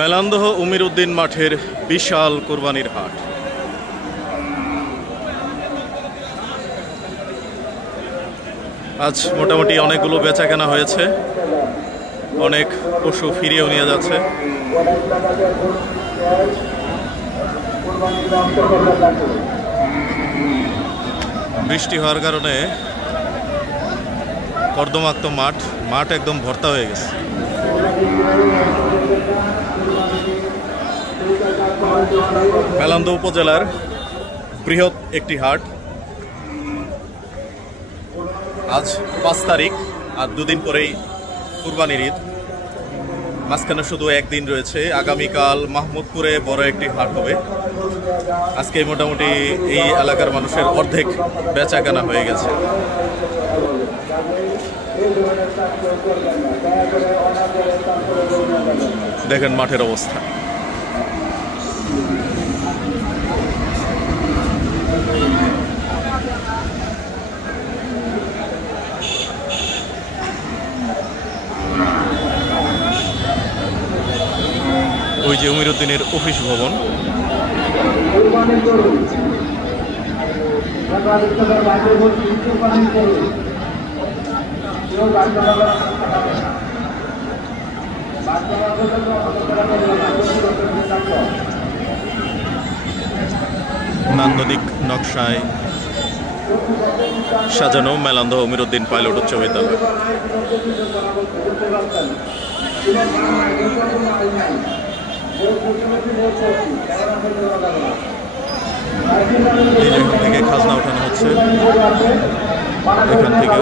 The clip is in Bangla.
মেলান্দহ উমিরউদ্দিন মাঠের বিশাল কোরবানির হাট। আজ মোটামুটি অনেকগুলো বেচাকেনা হয়েছে, অনেক পশু ফিরিয়েও নিয়ে যাচ্ছে। বৃষ্টি হওয়ার কারণে কর্দমাক্ত মাঠ একদম ভর্তা হয়ে গেছে। মেলান্দহ উপজেলার বৃহৎ একটি হাট। আজ 5 তারিখ, আর দুদিন পরেই কুরবানির ঈদ। মাঝখানে শুধু একদিন রয়েছে। আগামীকাল মাহমুদপুরে বড় একটি হাট হবে। আজকে মোটামুটি এই এলাকার মানুষের অর্ধেক বেচাকেনা হয়ে গেছে। দেখেন মাঠের অবস্থা। ওই যে উমিরউদ্দিনের অফিস ভবন। নান্দনিক নকশায় সাজানো মেলান্দহ উমিরউদ্দিন পাইলট উচ্চ বিদ্যালয়। এখান থেকে খাজনা উঠানো হচ্ছে, এখান থেকে